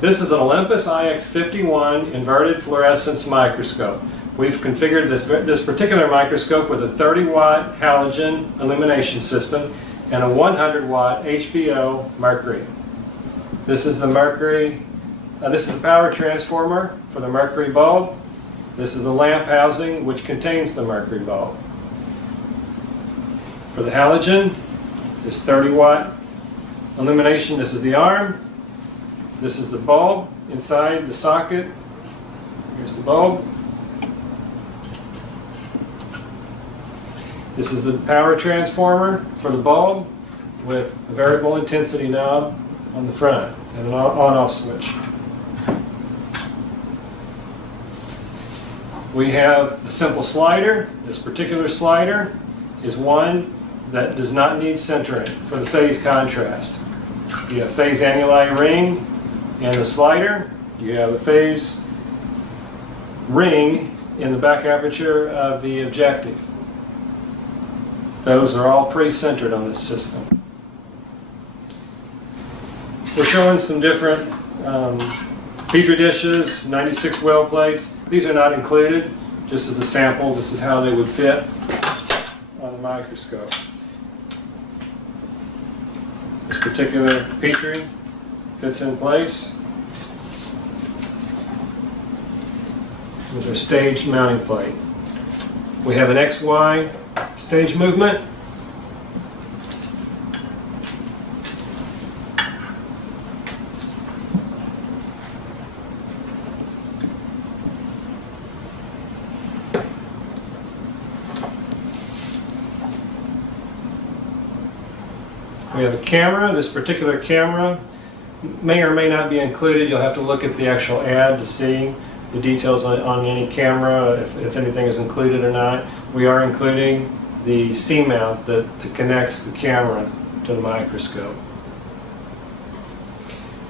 This is an Olympus IX51 inverted fluorescence microscope. We've configured this particular microscope with a 30-watt halogen illumination system and a 100-watt HBO mercury. This is the mercury. This is the power transformer for the mercury bulb. This is the lamp housing which contains the mercury bulb. For the halogen, this 30-watt illumination, this is the arm. This is the bulb inside the socket. Here's the bulb. This is the power transformer for the bulb with a variable intensity knob on the front and an on-off switch. We have a simple slider. This particular slider is one that does not need centering for the phase contrast. You have phase annuli ring and the slider. You have a phase ring in the back aperture of the objective. Those are all pre-centered on this system. We're showing some different Petri dishes, 96 well plates. These are not included, just as a sample. This is how they would fit on the microscope. This particular Petri fits in place with our stage mounting plate. We have an XY stage movement. We have a camera. This particular camera may or may not be included. You'll have to look at the actual ad to see the details on any camera, if anything is included or not. We are including the C-mount that connects the camera to the microscope.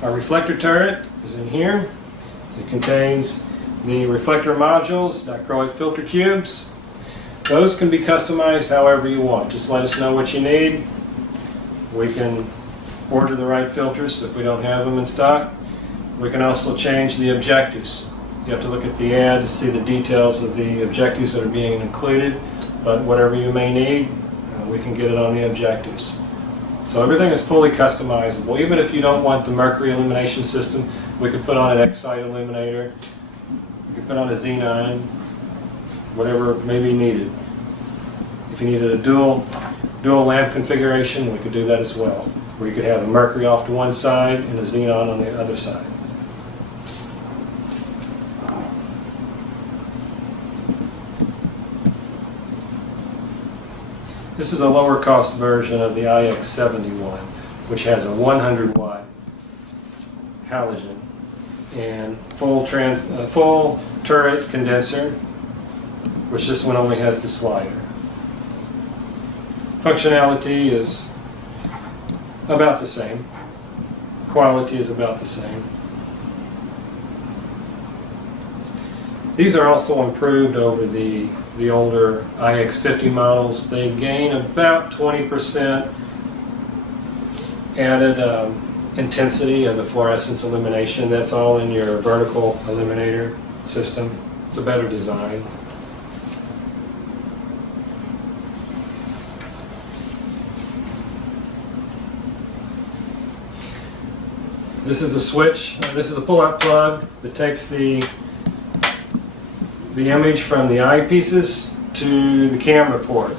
Our reflector turret is in here. It contains the reflector modules, dichroic filter cubes. Those can be customized however you want. Just let us know what you need. We can order the right filters if we don't have them in stock. We can also change the objectives. You have to look at the ad to see the details of the objectives that are being included, but whatever you may need, we can get it on the objectives. So everything is fully customizable. Even if you don't want the mercury illumination system, we could put on an X-site illuminator, we could put on a xenon, whatever may be needed. If you needed a dual lamp configuration, we could do that as well, where you could have a mercury off to one side and a xenon on the other side. This is a lower cost version of the IX51, which has a 100-watt halogen and full turret condenser, which this one only has the slider. Functionality is about the same. Quality is about the same. These are also improved over the older IX50 models. They gain about 20% added intensity of the fluorescence illumination. That's all in your vertical illuminator system. It's a better design. This is a switch. This is a pull-out plug that takes the image from the eyepieces to the camera port.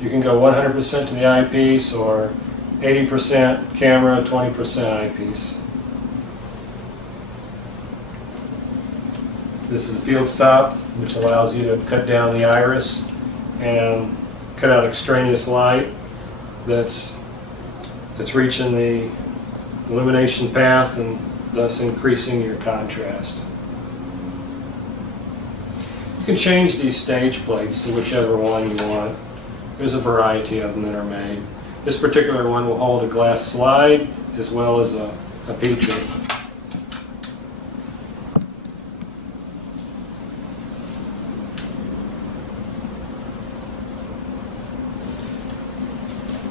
You can go 100% to the eyepiece or 80% camera, 20% eyepiece. This is a field stop, which allows you to cut down the iris and cut out extraneous light that's reaching the illumination path and thus increasing your contrast. You can change these stage plates to whichever one you want. There's a variety of them that are made. This particular one will hold a glass slide as well as a Petri.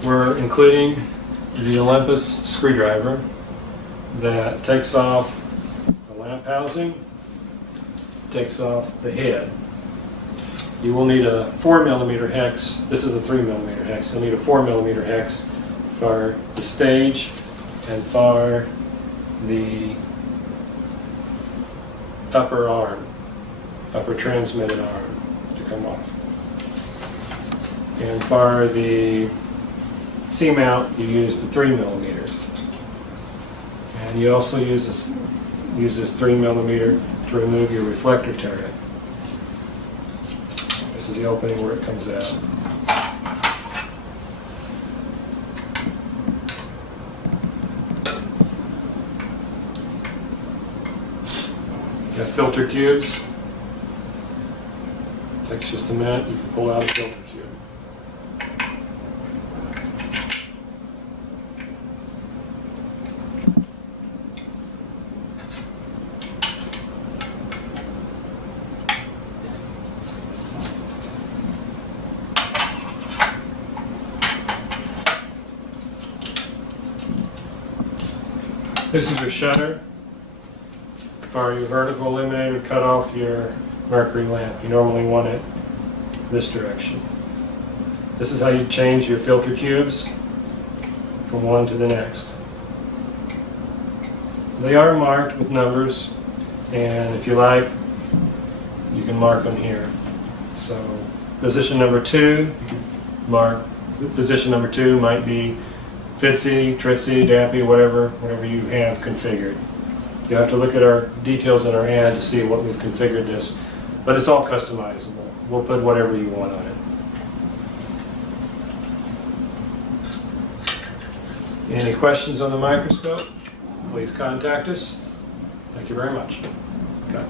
We're including the Olympus screwdriver that takes off the lamp housing, takes off the head. You will need a 4mm hex. This is a 3mm hex. You'll need a 4mm hex for the stage and for the upper arm, upper transmitted arm to come off. And for the C-mount, you use the 3mm. And you also use this 3mm to remove your reflector turret. This is the opening where it comes out. Got filter cubes. Takes just a minute. You can pull out a filter cube. This is your shutter. For your vertical illuminator, cut off your mercury lamp. You normally want it this direction. This is how you change your filter cubes from one to the next. They are marked with numbers, and if you like, you can mark them here. So position number 2, you can mark. Position number 2 might be Fitzy, Tritzy, Dappy, whatever you have configured. You have to look at our details in our ad to see what we've configured this, but it's all customizable. We'll put whatever you want on it. Any questions on the microscope? Please contact us. Thank you very much. Okay.